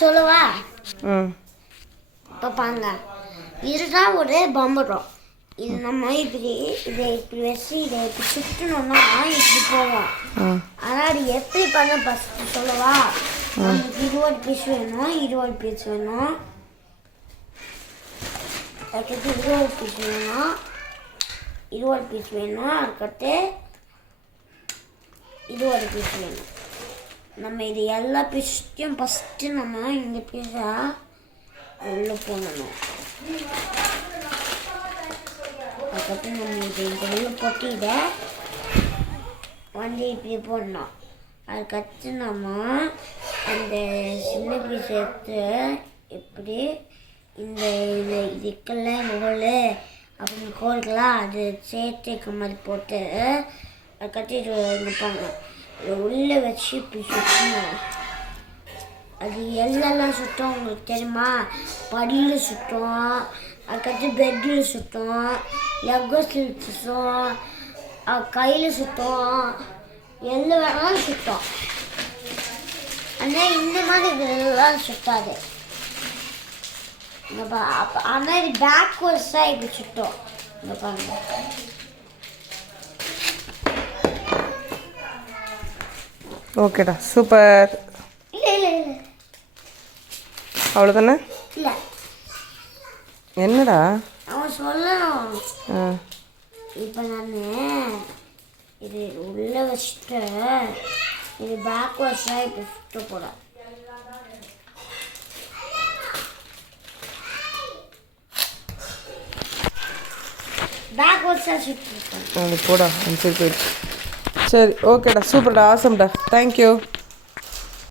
சொல்லவா? இப்போ பாருங்க. இதுதான் ஒரு பம்பரம். இது நம்ம இப்படி இதை இப்படி வச்சு இதை இப்படி சுற்றணும்னா இப்படி போவோம் ம் ஆனால் அது எப்படி பண்ண ஃபஸ்ட்டு சொல்லவா? நமக்கு இருபது பீஸ் வேணும் இருபது பீஸ் வேணும். அதுக்கடுத்து இருபது பீஸ் வேணும். இருபது பீஸ் வேணும் அதுக்கடுத்து இருபது பீஸ் வேணும். நம்ம இது எல்லா பீஸையும் ஃபஸ்ட்டு நம்ம இந்த பேசா உள்ளே போடணும். அதுக்கப்புறம் நம்ம இது இந்த உள்ள போட்டு இதை வந்து இப்படி போடணும். அதுக்கடுத்து நம்ம அந்த சின்ன பீஸ் எடுத்து இப்படி இந்த இது இதுக்கெல்ல ஹோலு அப்படின்னு கோல்கெலாம் அது சேர்த்துக்கு மாதிரி போட்டு அதுக்கடுத்து இது நிற்பாங்க உள்ளே வச்சு இப்படி சுற்றணும். அது எல்லாம் சுத்தம் உங்களுக்கு தெரியுமா? படியில் சுத்தம் அதுக்கடுத்து பெட்டில் சுத்தம் லெக்கஸில் சுத்தம் கையில் சுத்தம் எல்லாம் வேணாலும் சுத்தம். ஆனால் இந்த மாதிரி இதெல்லாம் சுத்தாது. இந்த பா- அப்ப- ஆனால் இது பேக்வர்ட்ஸாக இப்படி சுத்தம். இந்த பாருங்க. ஓகேடா சூப்பர். அவ்வளோதானே என்னடா? அவன் சொல்லணும். ஆ. இப்போ நான் இது உள்ளே வச்சுட்டு இது பேக்வர்ட்ஸாக இப்போ சுற்ற போகிறேன் பேக்வர்ட்ஸாக சுற்றிருக்கேன் அது போடா சைடு போயிடுச்சு சரி ஓகேடா சூப்பர்டா ஆசம்டா தேங்க்யூ